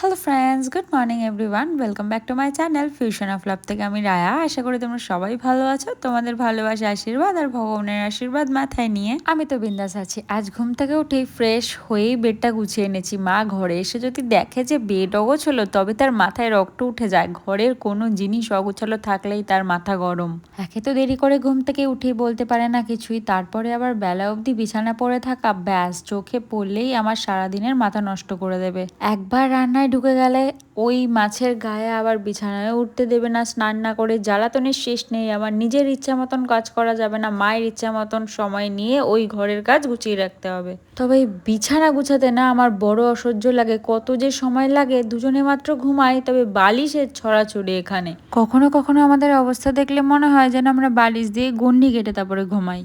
Hello friends good morning everyone welcome back to my channel fusion of love থেকে আমি রায়া। আশা করি তোমরা সবাই ভালো আছো। তোমাদের ভালোবাসা, আশীর্বাদ আর ভগবানের আশীর্বাদ মাথায় নিয়ে আমি তো বিন্দাস আছি। আজ ঘুম থেকে উঠেই ফ্রেশ হয়েই বেডটা গুছিয়ে এনেছি। মা ঘরে এসে যদি দেখে যে বেড অগোছলো, তবে তার মাথায় রক্ত উঠে যায়। ঘরের কোনো জিনিস অগোছালো থাকলেই তার মাথা গরম। একে তো দেরি করে ঘুম থেকে উঠেই বলতে পারে না কিছুই। তারপরে আবার বেলা অবধি বিছানা পড়ে থাকা, ব্যাস, চোখে পড়লেই আমার সারাদিনের মাথা নষ্ট করে দেবে। একবার রান্নায় ঢুকে গেলে ওই মাছের গায়ে আবার বিছানায় উঠতে দেবে না, স্নান না করে জ্বালাতনের শেষ নেই। আমার নিজের ইচ্ছা মতন কাজ করা যাবে না, মায়ের ইচ্ছা মতন সময় নিয়ে ওই ঘরের কাজ গুছিয়ে রাখতে হবে। তবে এই বিছানা গুছাতে না আমার বড় অসহ্য লাগে, কত যে সময় লাগে, দুজনে মাত্র ঘুমাই, তবে বালিশের ছড়াছড়ি এখানে। কখনো কখনো আমাদের অবস্থা দেখলে মনে হয় যেন আমরা বালিশ দিয়ে গন্ডি কেটে তারপরে ঘুমাই।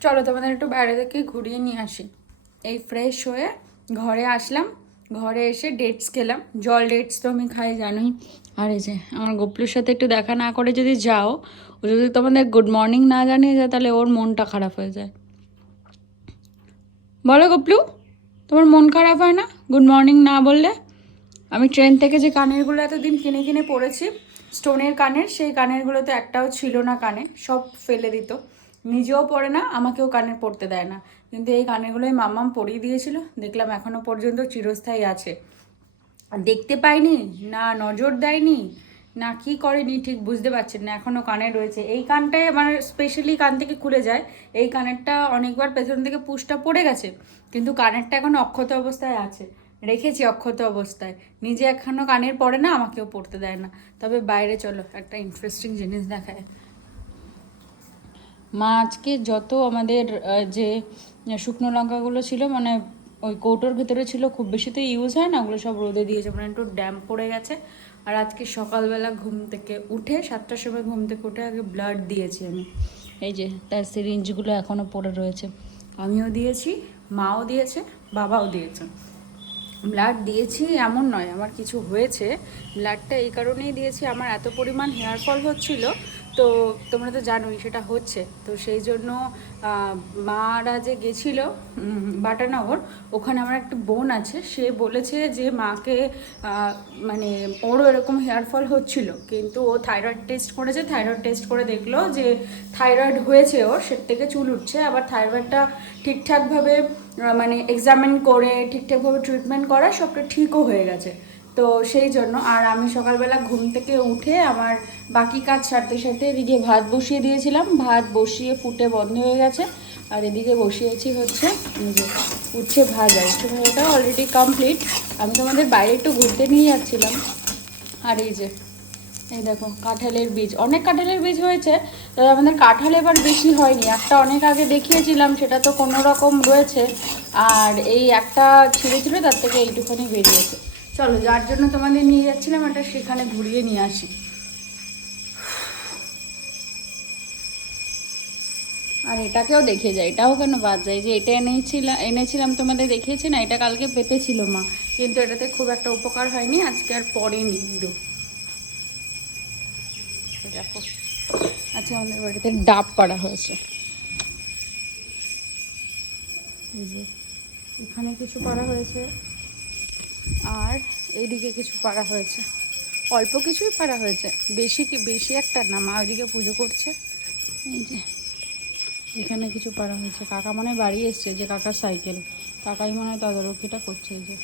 চলো তোমাদের একটু বাইরে থেকে ঘুরিয়ে নিয়ে আসি। এই ফ্রেশ হয়ে ঘরে আসলাম ঘরে এসে ডেটস খেলাম। জল ডেটস তো আমি খাই, জানোই। আর এই যে, আমার গোপলুর সাথে একটু দেখা না করে যদি যাও, ও যদি তোমাদের গুড মর্নিং না জানিয়ে যায়, তাহলে ওর মনটা খারাপ হয়ে যায়। বলো গোপলু, তোমার মন খারাপ হয় না? গুড মর্নিং না বললে? আমি ট্রেন থেকে যে কানেরগুলো এতদিন কিনে কিনে পড়েছি স্টোনের কানের, সেই কানেরগুলো তো একটাও ছিল না কানে, সব ফেলে দিত। নিজেও পড়ে না, আমাকেও কানের পড়তে দেয় না। কিন্তু এই কানেরগুলোই মাম্মাম পরিয়ে দিয়েছিল। দেখলাম এখনও পর্যন্ত চিরস্থায়ী আছে। দেখতে পাইনি, না নজর দেয়নি, না কি করেনি ঠিক বুঝতে পারছেন না এখনও কানে রয়েছে। এই কানটাই আমার স্পেশালি কান থেকে খুলে যায়। এই কানেরটা অনেকবার পেছন থেকে পুষটা পড়ে গেছে, কিন্তু কানেরটা এখন অক্ষত অবস্থায় আছে। রেখেছি অক্ষত অবস্থায়। নিজে এখনও কানের পড়ে না, আমাকেও পড়তে দেয় না। তবে বাইরে চলো, একটা ইন্টারেস্টিং জিনিস দেখায়। মা আজকে যত আমাদের যে শুকনো লঙ্কাগুলো ছিল মানে ওই কৌটোর ভেতরে ছিল, খুব বেশি তো ইউজ হয় না, ওগুলো সব রোদে দিয়েছে মানে একটু ড্যাম পড়ে গেছে। আর আজকে সকালবেলা ঘুম থেকে উঠে, সাতটার সময় ঘুম থেকে উঠে আগে ব্লাড দিয়েছি আমি। এই যে, তার সিরিঞ্জগুলো এখনও পড়ে রয়েছে। আমিও দিয়েছি, মাও দিয়েছে, বাবাও দিয়েছে। ব্লাড দিয়েছি এমন নয়, আমার কিছু হয়েছে। ব্লাডটা এই কারণেই দিয়েছি, আমার এত পরিমাণ হেয়ার ফল হচ্ছিল তো তোমরা তো জানোই সেটা হচ্ছে। তো সেই জন্য মারা যে গেছিল বাটানগর, ওখানে আমার একটা বোন আছে, সে বলেছে যে মাকে মানে ওরও এরকম হেয়ার ফল হচ্ছিল, কিন্তু ও থাইরয়েড টেস্ট করেছে, থাইরয়েড টেস্ট করে দেখল যে থাইরয়েড হয়েছে ওর, সের থেকে চুল উঠছে, আবার থাইরয়েডটা ঠিকঠাকভাবে মানে এক্সামিন করে, ঠিকঠাকভাবে ট্রিটমেন্ট করা, সবটা ঠিকও হয়ে গেছে। তো সেই জন্য, আর আমি সকালবেলা ঘুম থেকে উঠে আমার বাকি কাজ সারতে সারতে এদিকে ভাত বসিয়ে দিয়েছিলাম। ভাত বসিয়ে ফুটে বন্ধ হয়ে গেছে। আর এদিকে বসিয়েছি হচ্ছে উচ্ছে ভাজা। উচ্ছে ভাজাটা অলরেডি কমপ্লিট আমি তোমাদের বাইরে একটু ঘুরতে নিয়ে যাচ্ছিলাম। আর এই যে, এই দেখো, কাঁঠালের বীজ। অনেক কাঁঠালের বীজ হয়েছে। আমাদের কাঁঠাল এবার বেশি হয়নি। একটা অনেক আগে দেখিয়েছিলাম, সেটা তো কোনো রকম রয়েছে। আর এই একটা ছিঁড়ে ছিল তার থেকে এইটুখানি বেরিয়েছে। চলো, যার জন্য তোমাদের নিয়ে যাচ্ছিলাম একটা সেখানে ঘুরিয়ে নিয়ে আসি। আর এটাকেও দেখে যায়, এটাও কেন বাদ যায়? যে এটা এনেছিলাম এনেছিলাম তোমাদের দেখিয়েছি না, এটা কালকে পেতেছিল মা। কিন্তু এটাতে খুব একটা উপকার হয়নি, আজকে আর পরে নি দেখো, আজকে আমাদের বাড়িতে ডাব পাড়া হয়েছে। এখানে কিছু পাড়া হয়েছে, আর এইদিকে কিছু পাড়া হয়েছে। অল্প কিছুই পাড়া হয়েছে, বেশি কি, বেশি একটা না, মা ওইদিকে পুজো করছে। এই যে এখানে কিছু পাড়া হয়েছে। কাকা মনে বাড়ি এসছে, যে কাকার সাইকেল। কাকাই মনে হয় তদারকিটা করছে যে।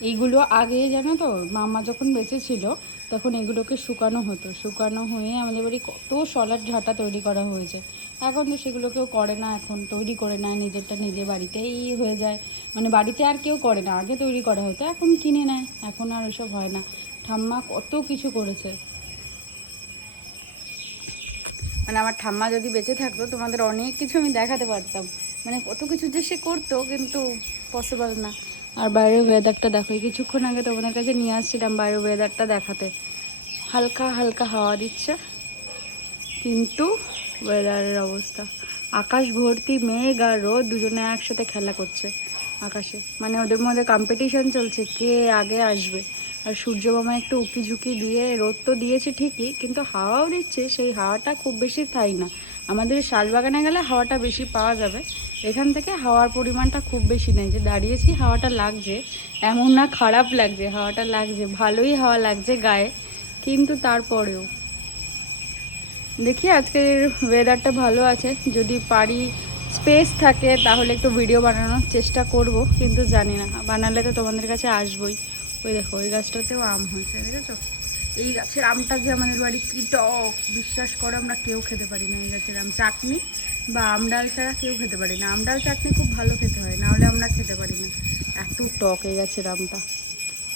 এইগুলো আগে জানো তো, মামা যখন বেঁচে ছিল তখন এগুলোকে শুকানো হতো। শুকানো হয়ে আমাদের বাড়ি কত সলার ঝাঁটা তৈরি করা হয়েছে। এখন তো সেগুলো কেউ করে না, এখন তৈরি করে না, নিজেরটা নিজে বাড়িতেই হয়ে যায়। মানে বাড়িতে আর কেউ করে না, আগে তৈরি করা হতো, এখন কিনে নেয়। এখন আর ওসব হয় না। ঠাম্মা কত কিছু করেছে। মানে আমার ঠাম্মা যদি বেঁচে থাকতো, তোমাদের অনেক কিছু আমি দেখাতে পারতাম। মানে কত কিছু যে সে করতো, কিন্তু পসিবল না। আর বাইরের ওয়েদারটা দেখো, এই কিছুক্ষণ আগে তোমাদের কাছে নিয়ে আসছিলাম বাইরের ওয়েদারটা দেখাতে। হালকা হালকা হাওয়া দিচ্ছে, কিন্তু ওয়েদারের অবস্থা। আকাশ ভর্তি মেঘ আর রোদ, দুজনে একসাথে খেলা করছে আকাশে। মানে ওদের মধ্যে কম্পিটিশন চলছে, কে আগে আসবে। আর সূর্য মামা একটু উকি ঝুঁকি দিয়ে রোদ তো দিয়েছে ঠিকই, কিন্তু হাওয়াও দিচ্ছে, সেই হাওয়াটা খুব বেশি থাই না। আমাদের শালবাগানে গেলে হাওয়াটা বেশি পাওয়া যাবে। এখান থেকে হাওয়ার পরিমাণটা খুব বেশি নেই। যে দাঁড়িয়েছি, হাওয়াটা লাগছে, এমন না খারাপ লাগছে, হাওয়াটা লাগছে, ভালোই হাওয়া লাগছে গায়ে, কিন্তু তারপরেও। দেখি আজকের ওয়েদারটা ভালো আছে। যদি পারি স্পেস থাকে, তাহলে একটু ভিডিও বানানোর চেষ্টা করব, কিন্তু জানি না। বানালে তো তোমাদের কাছে আসবই। ওই দেখো, ওই গাছটাতেও আম হয়েছে, দেখেছ? এই গাছের আমটা যে আমাদের বাড়ি কি টক, বিশ্বাস করে আমরা কেউ খেতে পারি না এই গাছের আম। চাটনি বা আমডাল ছাড়া কেউ খেতে পারি না। আমডাল চাটনি খুব ভালো খেতে হয়, নাহলে আমরা খেতে পারি না। এত টক এই গাছের আমটা।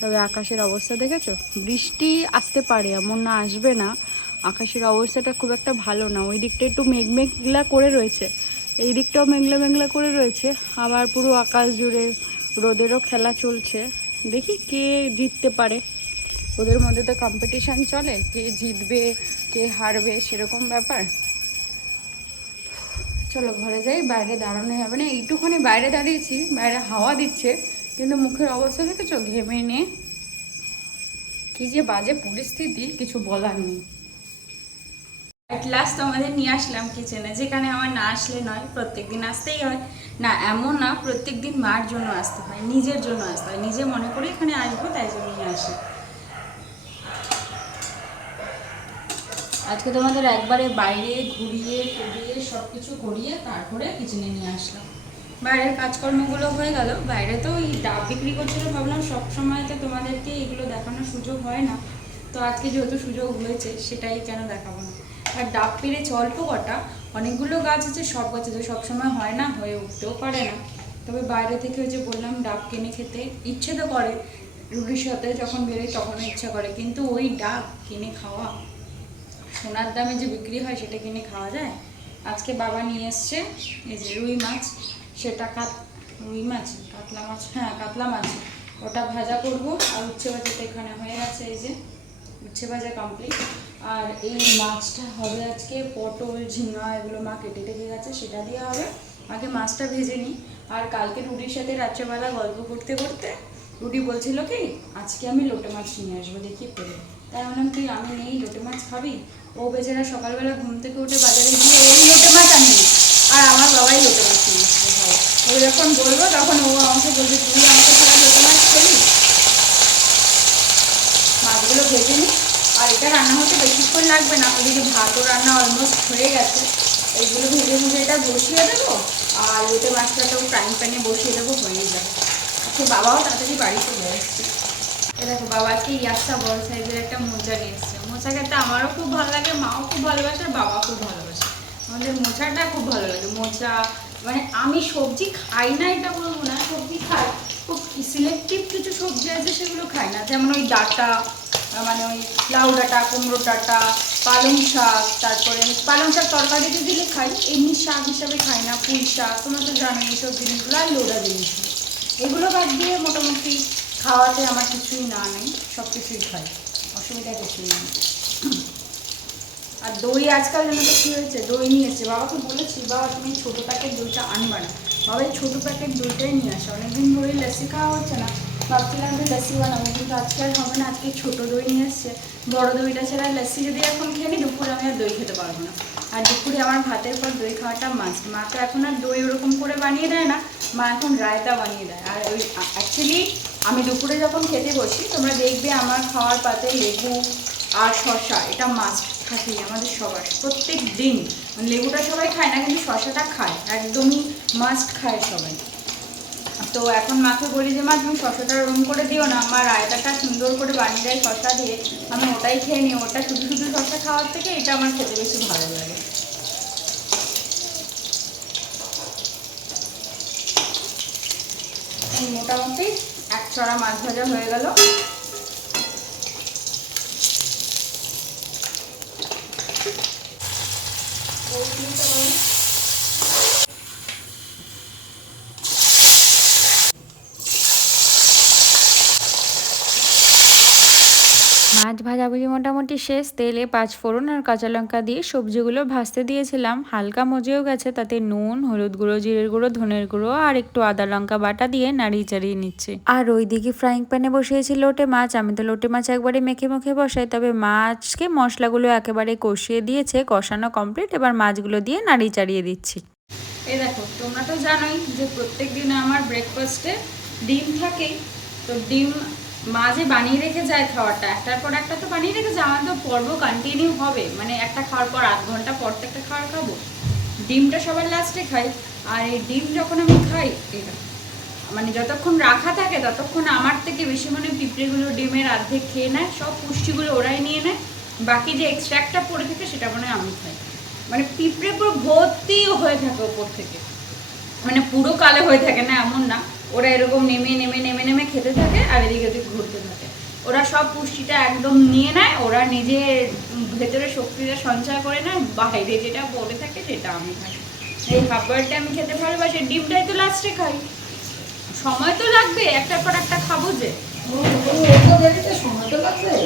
তবে আকাশের অবস্থা দেখেছ? বৃষ্টি আসতে পারে, এমন না, আসবে না। আকাশের অবস্থাটা খুব একটা ভালো না। ওই দিকটা একটু মেঘমেঘলা করে রয়েছে। এই দিকটাও মেঘলা মেঘলা করে রয়েছে। আবার পুরো আকাশ জুড়ে রোদেরও খেলা চলছে। দেখি কে জিততে পারে। ওদের মধ্যে তো কম্পিটিশান চলে, কে জিতবে, কে হারবে, সেরকম ব্যাপার। চলো ঘরে যাই, বাইরে দাঁড়ানো যাবে না। এইটুখানি বাইরে দাঁড়িয়েছি, বাইরে হাওয়া দিচ্ছে, কিন্তু মুখের অবস্থা দেখেছ? ঘেমে নিয়ে কি যে বাজে পরিস্থিতি, কিছু বলার নেই। অ্যাট লাস্ট তোমাদের নিয়ে আসলাম কিচেনে যেখানে আমার না আসলে নয় প্রত্যেক দিন আসতেই হয়। না, এমন না প্রত্যেক দিন মার জন্য আসতে হয়, নিজের জন্য আসতে হয়, নিজে মনে করে এখানে আসব, তাই জন্য নিয়ে আসি। আজকে তোমাদের একবারে বাইরে ঘুরিয়ে ঘুরিয়ে সব কিছু করিয়ে তারপরে কিচেনে নিয়ে আসলাম। বাইরের কাজকর্মগুলো হয়ে গেল, বাইরে তো ওই ডাব বিক্রি করছিল, ভাবলাম সব সময় তো তোমাদেরকে এগুলো দেখানোর সুযোগ হয় না। তো আজকে যেহেতু সুযোগ হয়েছে, সেটাই কেন দেখাবো না? আর ডাব পেরেছে অল্প কটা, অনেকগুলো গাছ আছে, সব গাছ আছে সবসময় হয় না, হয়ে উঠতেও পারে না। তবে বাইরে থেকে ওই যে বললাম, ডাব কিনে খেতে ইচ্ছে তো করে রুটির সাথে যখন বেরোয় তখনও ইচ্ছা করে, কিন্তু ওই ডাব কিনে খাওয়া, সোনার দামে যে বিক্রি হয় সেটা কিনে খাওয়া যায়? আজকে বাবা নিয়ে এসছে, এই যে রুই মাছ, সেটা কাত, রুই মাছ, কাতলা মাছ হ্যাঁ কাতলা মাছ, ওটা ভাজা করব, আর উচ্ছে ভাজাটা এখানে হয়ে গেছে, এই যে উচ্ছে ভাজা কমপ্লিট আর এই মাছটা হবে আজকে পটল, ঝিঙা এগুলো মা কেটে রেখে গেছে, সেটা দিয়ে হবে। আগে মাছটা ভেজে নিই। আর কালকে রুটির সাথে রাত্রেবেলা গল্প করতে করতে রুটি বলছিল কি, আজকে আমি লোটে মাছ নিয়ে আসব, দেখি পেরে তাই বললাম, তুই, আমি নেই লোটে মাছ খাবি? ও বেচারা সকালবেলা ঘুম থেকে উঠে বাজারে গিয়ে ওই লোটে মাছ আনবি। আর আমার বাবাই লোটে মাছ নিয়ে ভালো ও যখন বলব, তখন ও আমাকে বলবে, তুই আমাকে ছাড়া লোটে মাছ খেলি? মাছগুলো ভেজে নিই। আর এটা রান্না হতে বেশিক্ষণ লাগবে না, ওদিকে ভাতও রান্না অলমোস্ট হয়ে গেছে। এইগুলো ভেজে ভেজে এটা বসিয়ে দেবো, আর লোটে মাছটা তো ফ্রাইং প্যানে বসিয়ে দেবো হয়ে যাবে। আজকে বাবাও তাড়াতাড়ি বাড়ি চলে এসছে এ দেখো বাবা আজকে ইয়াসা বড় সাইজের একটা মোচা নিয়ে এসছে। মোচা খেতে আমারও খুব ভালো লাগে, মাও খুব ভালোবাসে, আর বাবা খুব ভালোবাসে। আমাদের মোচাটা খুব ভালো লাগে। মোচা মানে আমি সবজি খাই না, এটা বলব না। সবজি খাই, খুব সিলেক্টিভ কিছু সবজি আছে, সেগুলো খাই না। যেমন ওই ডাটা মানে ওই লাউ ডাঁটা কুমড়ো ডাঁটা, পালং শাক, তারপরে পালং শাক তরকারিতে দিলে খাই, এমনি শাক হিসাবে খাই না, পুঁই শাক, তোমরা তো জানো এইসব জিনিসগুলো আর লোড়া জিনিসগুলো এগুলো বাদ দিয়ে মোটামুটি খাওয়াতে আমার কিছুই না নেই সব কিছুই খাই, অসুবিধা কিছুই নেই। আর দই আজকাল যেন তো কী হয়েছে, দই নিয়েছে বাবাকে বলেছি বাবা তুমি ছোটো প্যাকেট দইটা আনবা না। বাবা, এই ছোটো প্যাকেট দইটাই নিয়ে আসে। অনেকদিন ধরে লস্যি খাওয়া হচ্ছে না। ভাবছিলাম যে লস্যি বানাবো, কিন্তু আজকে আর হবে না, আজকে ছোটো দই নিয়ে এসছে। বড় দইটা ছাড়া লস্যি যদি এখন খেয়ে নিই দুপুরে আমি আর দই খেতে পারব না। আর দুপুরে আমার ভাতের পর দই খাওয়াটা মাস্ট মা তো এখন আর দই ওরকম করে বানিয়ে দেয় না, মা এখন রায়তা বানিয়ে দেয়। আর ওই অ্যাকচুয়ালি আমি দুপুরে যখন খেতে বসি, তোমরা দেখবে আমার খাওয়ার পাতে লেবু আর শশা এটা মাস্ট থাকেই আমাদের সবার, প্রত্যেক দিন। মানে লেবুটা সবাই খায় না, কিন্তু শশাটা খায়, একদমই মাস্ট খায় সবাই। তো এখন মাকে বলি যে মা, তুমি শসাটা রুম করে দিও না। আমার রায়তাটা সুন্দর করে বানিয়ে দেয় শশা দিয়ে। আমি ওটাই খেয়ে নিই। ওটা শুধু শুধু শশা খাওয়ার থেকে এটা আমার খেতে বেশি ভালো লাগে। মোটামুটি এক চড়া মাছ ভাজা হয়ে গেল। মাছ ভাজাভুজি মোটামুটি শেষ। তেলে পাঁচ ফোড়ন আর কাঁচা লঙ্কা দিয়ে সবজিগুলো ভাজতে দিয়েছিলাম। হালকা মজেও গেছে, তাতে নুন, হলুদ গুঁড়ো, জিরের গুঁড়ো, ধনের গুঁড়ো আর একটু আদা লঙ্কা বাটা দিয়ে নাড়িয়ে চাড়িয়ে নিচ্ছে। আর ওইদিকে ফ্রাইং প্যানে বসিয়েছি লোটে মাছ। আমি তো লোটে মাছ একবারে মেখে মুখে বসাই, তবে মাছকে মশলাগুলো একেবারে কষিয়ে দিয়েছে, কষানো কমপ্লিট এবার মাছগুলো দিয়ে নাড়িয়ে চাড়িয়ে দিচ্ছি। এই দেখো, তোমরা তো জানোই যে প্রত্যেক দিন আমার ব্রেকফাস্টে ডিম থাকেই। তো ডিম মাঝে বানিয়ে রেখে যায় খাবারটা, একটার পর একটা তো বানিয়ে রেখে যায় আমার তো পর্ব কন্টিনিউ হবে। মানে একটা খাওয়ার পর আধ ঘণ্টা পর তো একটা খাবার খাব। ডিমটা সবার লাস্টে খাই, আর এই ডিম যখন আমি খাই মানে যতক্ষণ রাখা থাকে, ততক্ষণ আমার থেকে বেশি মানে পিঁপড়েগুলো ডিমের অর্ধেক খেয়ে নেয়, সব পুষ্টিগুলো ওরাই নিয়ে নেয়, বাকি যে এক্সট্রাক্টটা পড়ে থাকে সেটা মনে আমি খাই। মানে পিঁপড়ে পুরো ভর্তি হয়ে থাকে ওপর থেকে। মানে পুরো কালে হয়ে থাকে না, এমন না। ওরা এরকম নেমে নেমে নেমে নেমে খেতে থাকে আর এদিকে ওদিক ঘুরতে থাকে। ওরা সব পুষ্টিটা একদম নিয়ে নেয় ওরা নিজে ভেতরে শক্তিটা সঞ্চয় করে নেয় বাইরে যেটা পড়ে থাকে সেটা আমি খাই। এই খাবারটা আমি খেতে ভালোবাসি ডিমটাই তো লাস্টে খাই। সময় তো লাগবে একটার পর একটা খাব যে।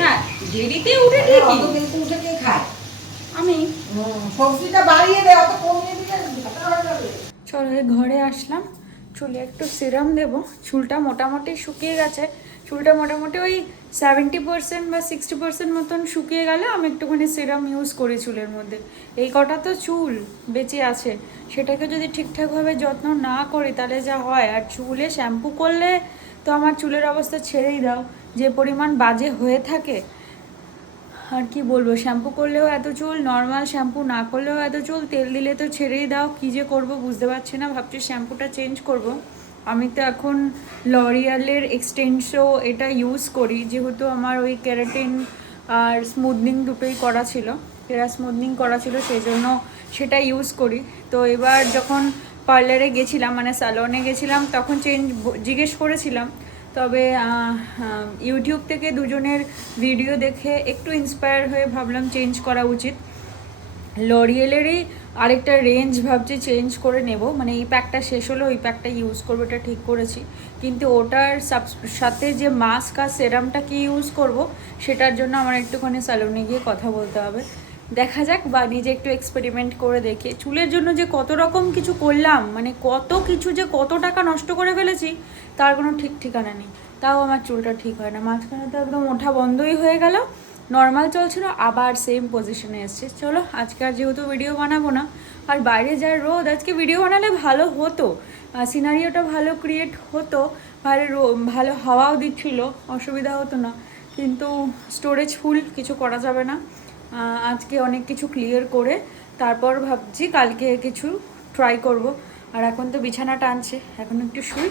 না দেরিতে উঠে ঠিকই। আমি। সবজিটা বাড়িয়ে দে অত কমিয়ে দিলে ভালো হয়ে যাবে। চলো ঘরে আসলাম। চুলে একটু সিরাম দেব। চুলটা মোটামুটি শুকিয়ে গেছে। চুলটা মোটামুটি ওই সেভেন্টি পার্সেন্ট বা সিক্সটি পার্সেন্ট মতন শুকিয়ে গেলে আমি একটুখানি সিরাম ইউজ করি চুলের মধ্যে। এই কটা তো চুল বেঁচে আছে। সেটাকে যদি ঠিকঠাকভাবে যত্ন না করি, তাহলে যা হয়, আর চুলে শ্যাম্পু করলে তো আমার চুলের অবস্থা ছেড়েই দাও। যে পরিমাণ বাজে হয়ে থাকে আর কি বলব শ্যাম্পু করলেও এত চুল নর্মাল শ্যাম্পু না করলেও এত চুল, তেল দিলে তো ছেড়েই দাও, কী যে করব বুঝতে পারছি না, ভাবছি শ্যাম্পুটা চেঞ্জ করব। আমি তো এখন লরিয়ালের এক্সটেন্সো এটা ইউজ করি, যেহেতু আমার ওই ক্যারাটিন আর স্মুথনিং দুটোই করা ছিল হেয়ার স্মুথনিং করা ছিল সেই জন্য সেটা ইউজ করি তো এবার যখন পার্লারে গেছিলাম মানে স্যালনে গেছিলাম, তখন চেঞ্জ জিজ্ঞেস করেছিলাম তবে ইউটিউব থেকে দুজনের ভিডিও দেখে একটু ইন্সপায়ার হয়ে ভাবলাম চেঞ্জ করা উচিত। লরিয়েলেরই আরেকটা রেঞ্জ ভাবছি চেঞ্জ করে নেব। মানে এই প্যাকটা শেষ হলো, ওই প্যাকটা ইউজ করব, এটা ঠিক করেছি। কিন্তু ওটার সাথে যে মাস্ক আর সেরামটা কি ইউজ করব, সেটার জন্য আমার একটুখানি স্যালনে গিয়ে কথা বলতে হবে। দেখা যাক বা নিজে একটু এক্সপেরিমেন্ট করে দেখে। চুলের জন্য যে কত রকম কিছু করলাম মানে কত কিছু যে কত টাকা নষ্ট করে ফেলেছি তার কোনো ঠিক ঠিকানা নেই। তাও আমার চুলটা ঠিক হয় না। মাঝখানে তো একদম ওঠা বন্ধই হয়ে গেল। নর্মাল চলছিল, আবার সেম পজিশনে এসছে। চলো, আজকে আর যেহেতু ভিডিও বানাবো না, আর বাইরে যা রোদ, আজকে ভিডিও বানালে ভালো হতো। সিনারিওটা ভালো ক্রিয়েট হতো, ভালো ভালো হাওয়াও দিচ্ছিল, অসুবিধা হতো না। কিন্তু স্টোরেজ ফুল কিছু করা যাবে না। আজকে অনেক কিছু ক্লিয়ার করে তারপর ভাবছি কালকে কিছু ট্রাই করব। আর এখন তো বিছানা টানছে, এখন একটু শুই।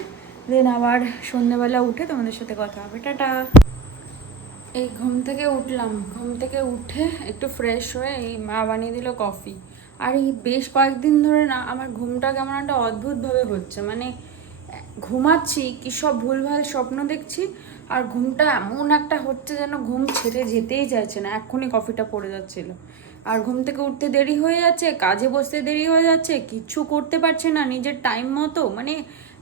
দেন আবার সন্ধ্যেবেলা উঠে তোমাদের সাথে কথা হবে। টাটা। এই ঘুম থেকে উঠলাম। ঘুম থেকে উঠে একটু ফ্রেশ হয়ে এই মা বানিয়ে দিল কফি আর এই বেশ কয়েকদিন ধরে না আমার ঘুমটা কেমন একটা অদ্ভুতভাবে হচ্ছে। মানে ঘুমাচ্ছি, কি সব ভুলভাল স্বপ্ন দেখছি, আর ঘুমটা এমন একটা হচ্ছে যেন ঘুম ছেড়ে যেতেই চাইছে না। এক্ষুনি কফিটা পড়ে যাচ্ছিল। আর ঘুম থেকে উঠতে দেরি হয়ে যাচ্ছে, কাজে বসতে দেরি হয়ে যাচ্ছে কিচ্ছু করতে পারছে না নিজের টাইম মতো। মানে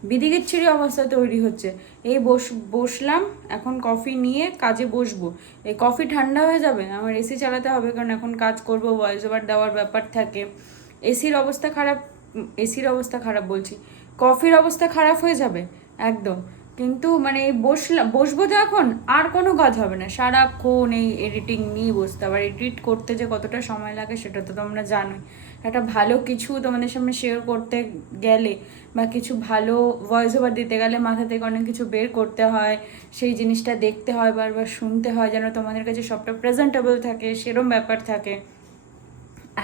বিদিকিচ্ছিরি অবস্থা তৈরি হচ্ছে। এই বস, বসলাম, এখন কফি নিয়ে কাজে বসবো। এই কফি ঠান্ডা হয়ে যাবে? আমার এসি চালাতে হবে, কারণ এখন কাজ করব ভয়েস ওভার দেওয়ার ব্যাপার থাকে। এসির অবস্থা খারাপ এসির অবস্থা খারাপ বলছি। কফির অবস্থা খারাপ হয়ে যাবে? একদম। কিন্তু মানে বসলাম বসবো তো এখন, আর কোনো কাজ হবে না। সারাক্ষণ এই এডিটিং নিয়ে বসতে আবার এডিট করতে যে কতটা সময় লাগে সেটা তো তোমরা জানোই। একটা ভালো কিছু তোমাদের সামনে শেয়ার করতে গেলে বা কিছু ভালো ভয়েস ওভার দিতে গেলে মাথা থেকে অনেক কিছু বের করতে হয়। সেই জিনিসটা দেখতে হয়, বারবার শুনতে হয় যেন তোমাদের কাছে সবটা প্রেজেন্টেবল থাকে, সেরম ব্যাপার থাকে।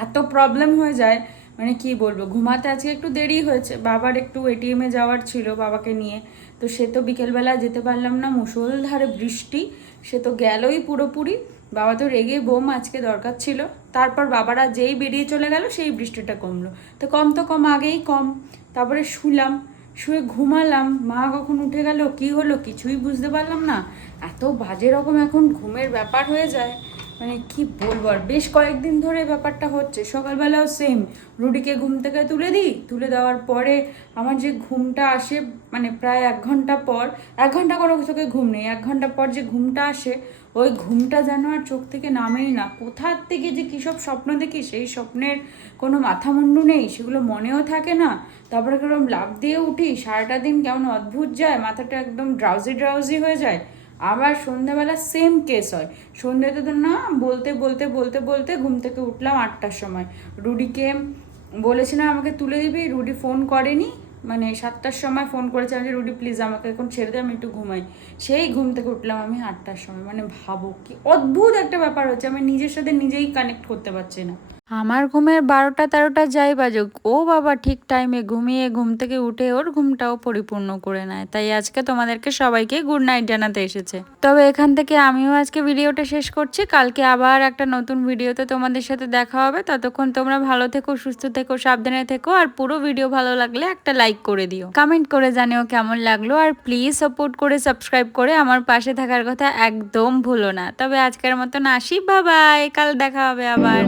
এত প্রবলেম হয়ে যায় মানে কি বলব? ঘুমাতে আজকে একটু দেরি হয়েছে। বাবার একটু এটিএমে যাওয়ার ছিল বাবাকে নিয়ে। তো সে তো বিকেলবেলা যেতে পারলাম না মুসলধারে বৃষ্টি, সে তো গেলই পুরোপুরি। বাবা তো রেগে বোম আজকে দরকার ছিল। তারপর বাবারা যেই বেরিয়ে চলে গেল, সেই বৃষ্টিটা কমলো। তো কম তো কম, আগেই কম। তারপরে শুলাম, শুয়ে ঘুমালাম। মা কখন উঠে গেল, কি হলো কিছুই বুঝতে পারলাম না। এত বাজে রকম এখন ঘুমের ব্যাপার হয়ে যায়। মানে কি বলব আর? বেশ কয়েকদিন ধরে ব্যাপারটা হচ্ছে, সকালবেলাও সেম রুডিকে ঘুম থেকে তুলে দিই, তুলে দেওয়ার পরে আমার যে ঘুমটা আসে মানে প্রায় এক ঘণ্টা পর, এক ঘণ্টা কোনো চোখে ঘুম নেই, এক ঘণ্টা পর যে ঘুমটা আসে, ওই ঘুমটা যেন আর চোখ থেকে নামেই না। কোথার থেকে যে কী সব স্বপ্ন দেখি, সেই স্বপ্নের কোনো মাথা মুন্ডু নেই, সেগুলো মনেও থাকে না। তারপরে কেরম লাভ দিয়ে উঠি, সারাটা দিন কেমন অদ্ভুত যায়, মাথাটা একদম ড্রাউজি ড্রাউজি হয়ে যায়। আবার সন্ধ্যাবেলা সেম কেস হয়। সন্ধ্যেতে তো না বলতে বলতে বলতে বলতে ঘুম থেকে উঠলাম আটটার সময়। রুডিকে বলেছিলাম আমাকে তুলে দিবি, রুডি ফোন করেনি। মানে সাতটার সময় ফোন করেছিলাম যে রুডি প্লিজ আমাকে এখন ছেড়ে দে, আমি একটু ঘুমাই। সেই ঘুম থেকে উঠলাম আমি আটটার সময়। মানে ভাবো কি অদ্ভুত একটা ব্যাপার হচ্ছে, আমি নিজের সাথে নিজেই কানেক্ট করতে পারছি না। আমার ঘুমের বারোটা তেরোটা যাই বাজুক, ও বাবা ঠিক টাইমে ঘুমিয়ে ঘুম থেকে উঠে ওর ঘুমটাও পরিপূর্ণ করে নেয়। তাই আজকে তোমাদেরকে সবাইকে গুড নাইট জানাতে এসেছে। তবে এখান থেকে আমিও আজকে ভিডিওটা শেষ করছি। কালকে আবার একটা নতুন ভিডিওতে তোমাদের সাথে দেখা হবে। ততক্ষণ তোমরা ভালো থেকো, সুস্থ থেকো, সাবধানে থেকো, আর পুরো ভিডিও ভালো লাগলে একটা লাইক করে দিও। কমেন্ট করে জানিও কেমন লাগল, আর প্লিজ সাপোর্ট করে সাবস্ক্রাইব করে আমার পাশে থাকার কথা একদম ভুলো না। তবে আজকের মতন আসি। বাবাই কাল দেখা হবে আবার।